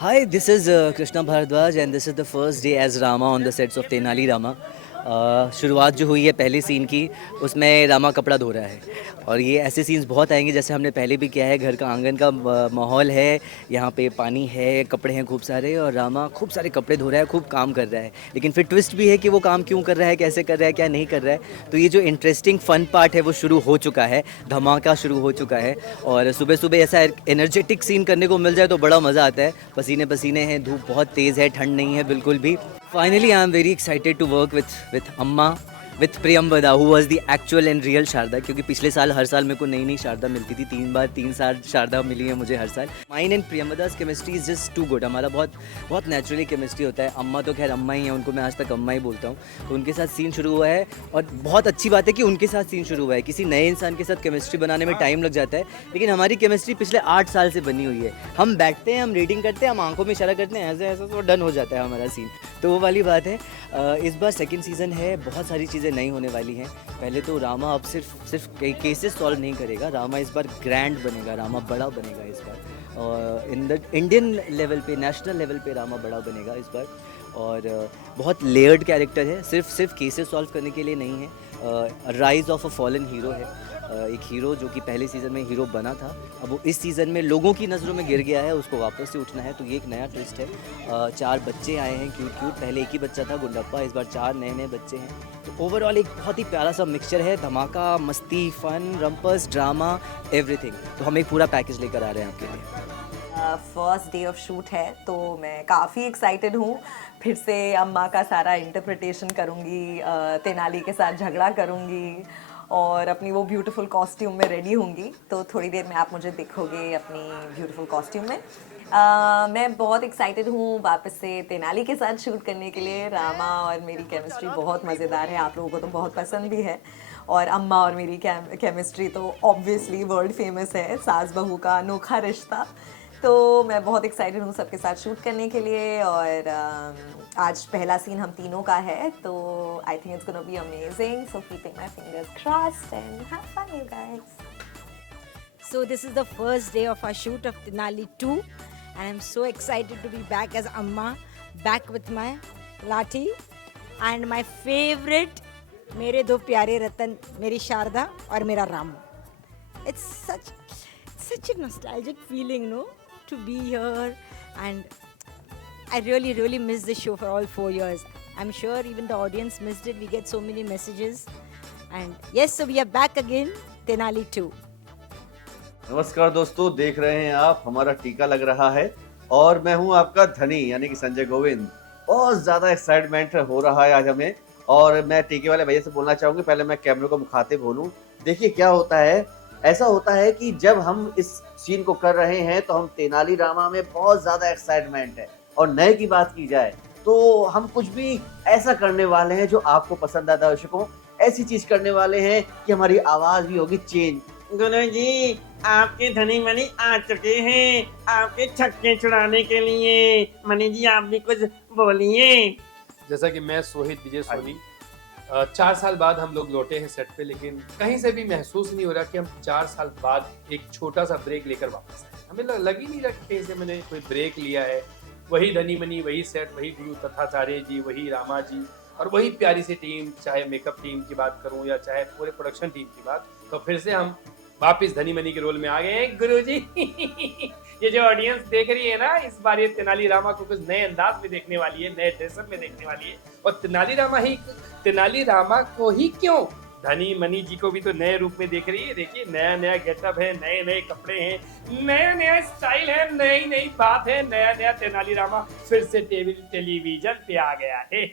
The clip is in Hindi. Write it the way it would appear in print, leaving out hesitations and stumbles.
Hi, this is Krishna Bharadwaj and this is the first day as Rama on the sets of Tenali Rama. शुरुआत जो हुई है पहले सीन की, उसमें रामा कपड़ा धो रहा है और ये ऐसे सीन्स बहुत आएंगे जैसे हमने पहले भी किया है। घर का आंगन का माहौल है, यहाँ पे पानी है, कपड़े हैं खूब सारे और रामा खूब सारे कपड़े धो रहा है, खूब काम कर रहा है। लेकिन फिर ट्विस्ट भी है कि वो काम क्यों कर रहा है, कैसे कर रहा है, क्या नहीं कर रहा है। तो ये जो इंटरेस्टिंग फन पार्ट है वो शुरू हो चुका है, धमाका शुरू हो चुका है। और सुबह सुबह ऐसा एनर्जेटिक सीन करने को मिल जाए तो बड़ा मज़ा आता है। पसीने पसीने हैं, धूप बहुत तेज़ है, ठंड नहीं है बिल्कुल भी। Finally, I am very excited to work with Amma, with Priyambada, who was the actual and real Sharda. क्योंकि पिछले साल हर साल मेरे को नई नई शारदा मिलती थी, 3 साल शारदा मिली है मुझे हर साल। Mine and Priyambada's chemistry is just too good. हमारा बहुत बहुत नेचुरली केमिस्ट्री होता है। अम्मा तो खैर अम्मा ही है, उनको मैं आज तक अम्मा ही बोलता हूँ। तो उनके साथ सीन शुरू हुआ है और बहुत अच्छी बात है कि उनके साथ सीन शुरू हुआ है। किसी नए इंसान के साथ केमिस्ट्री बनाने में टाइम लग जाता है, लेकिन हमारी केमिस्ट्री पिछले 8 साल से बनी हुई है। हम बैठते हैं, हम रीडिंग करते हैं, हम आंखों में इशारा करते हैं, ऐसे ऐसे तो डन हो जाता है हमारा सीन। तो वो वाली बात है। इस बार सेकंड सीज़न है, बहुत सारी चीज़ें नई होने वाली हैं। पहले तो रामा अब सिर्फ केसेस सॉल्व नहीं करेगा, रामा इस बार ग्रैंड बनेगा, रामा बड़ा बनेगा इस बार। और इन द इंडियन लेवल पे, नेशनल लेवल पे रामा बड़ा बनेगा इस बार। और बहुत लेयर्ड कैरेक्टर है, सिर्फ केसेस सॉल्व करने के लिए नहीं है। Rise of a fallen hero है। एक हीरो जो कि पहले सीज़न में हीरो बना था, अब वो इस सीज़न में लोगों की नज़रों में गिर गया है, उसको वापस से उठना है। तो ये एक नया ट्विस्ट है। 4 बच्चे आए हैं क्यूट क्यूट। पहले एक ही बच्चा था गुंडप्पा, इस बार 4 नए नए बच्चे हैं। तो ओवरऑल एक बहुत ही प्यारा सा मिक्सचर है, धमाका, मस्ती, फन, रम्पस, ड्रामा, एवरीथिंग। तो हम एक पूरा पैकेज लेकर आ रहे हैं आपके लिए। फर्स्ट डे ऑफ शूट है तो मैं काफ़ी एक्साइटेड हूँ। फिर से अम्मा का सारा इंटरप्रिटेशन करूँगी, तेनाली के साथ झगड़ा करूँगी और अपनी वो ब्यूटीफुल कॉस्ट्यूम में रेडी होंगी। तो थोड़ी देर में आप मुझे देखोगे अपनी ब्यूटीफुल कॉस्ट्यूम में। मैं बहुत एक्साइटेड हूँ वापस से तेनाली के साथ शूट करने के लिए। रामा और मेरी केमिस्ट्री बहुत मज़ेदार है, आप लोगों को तो बहुत पसंद भी है। और अम्मा और मेरी केमिस्ट्री तो ऑब्वियसली वर्ल्ड फेमस है, सास बहू का अनोखा रिश्ता। तो मैं बहुत एक्साइटेड हूँ सबके साथ शूट करने के लिए। और आज पहला सीन हम तीनों का है, तो I think it's gonna be amazing. So keeping my fingers crossed and have fun you guys. So this is the first day of our shoot of Tenali 2 and I'm so excited to be back as Amma, back with my Lathi and my favorite मेरे दो प्यारे रतन, मेरी शारदा और मेरा Ramu. It's such a nostalgic feeling, no, to be here, and I really missed the show for all 4 years. I'm sure even the audience missed it. We get so many messages, and yes, so we are back again, Tenali 2. नमस्कार दोस्तों, देख रहे हैं आप हमारा टीका लग रहा है और मैं हूं आपका धनी यानी कि संजय गोविंद। बहुत ज़्यादा एक्साइटमेंट हो रहा है आज हमें और मैं टीके वाले भैया से बोलना चाहूँगी, पहले मैं कैमरे को मुखातिब बोलूँ। देखिए क्या होता है, ऐसा होता है कि जब हम इस सीन को कर रहे हैं तो हम तेनाली रामा में बहुत ज़्यादा एक्साइटमेंट है और नए की बात की जाए तो हम कुछ भी ऐसा करने वाले हैं जो आपको पसंद आता है दर्शकों। ऐसी चीज़ करने वाले हैं कि हमारी आवाज़ भी होगी चेंज। गुरु जी, आपके धनी मनी आ चुके हैं आपके छक्के छुड़ाने के लिए। मनी जी आप भी कुछ बोलिए। जैसा कि मैं सोहित विजय सोनी 4 साल बाद हम लोग लौटे हैं सेट पे, लेकिन कहीं से भी महसूस नहीं हो रहा कि हम 4 साल बाद एक छोटा सा ब्रेक लेकर वापस आए। हमें लग ही नहीं रहा कि कहीं से मैंने कोई ब्रेक लिया है। वही धनी मनी, वही सेट, वही गुरु तथाचार्य जी, वही रामा जी और वही प्यारी सी टीम, चाहे मेकअप टीम की बात करूं या चाहे पूरे प्रोडक्शन टीम की बात, तो फिर से हम वापिस धनी मनी के रोल में आ गए हैं गुरु जी। ये जो ऑडियंस देख रही है ना, इस बार ये तेनाली रामा को कुछ नए अंदाज में देखने वाली है, नए ड्रेसअप में देखने वाली है। और तेनाली रामा को ही क्यों, धनी मनी जी को भी तो नए रूप में देख रही है। देखिए नया नया गेटअप है, नए नए कपड़े हैं, नया नया स्टाइल है, नई नई बात है, नया नया तेनाली रामा फिर से टेलीविजन पे आ गया है।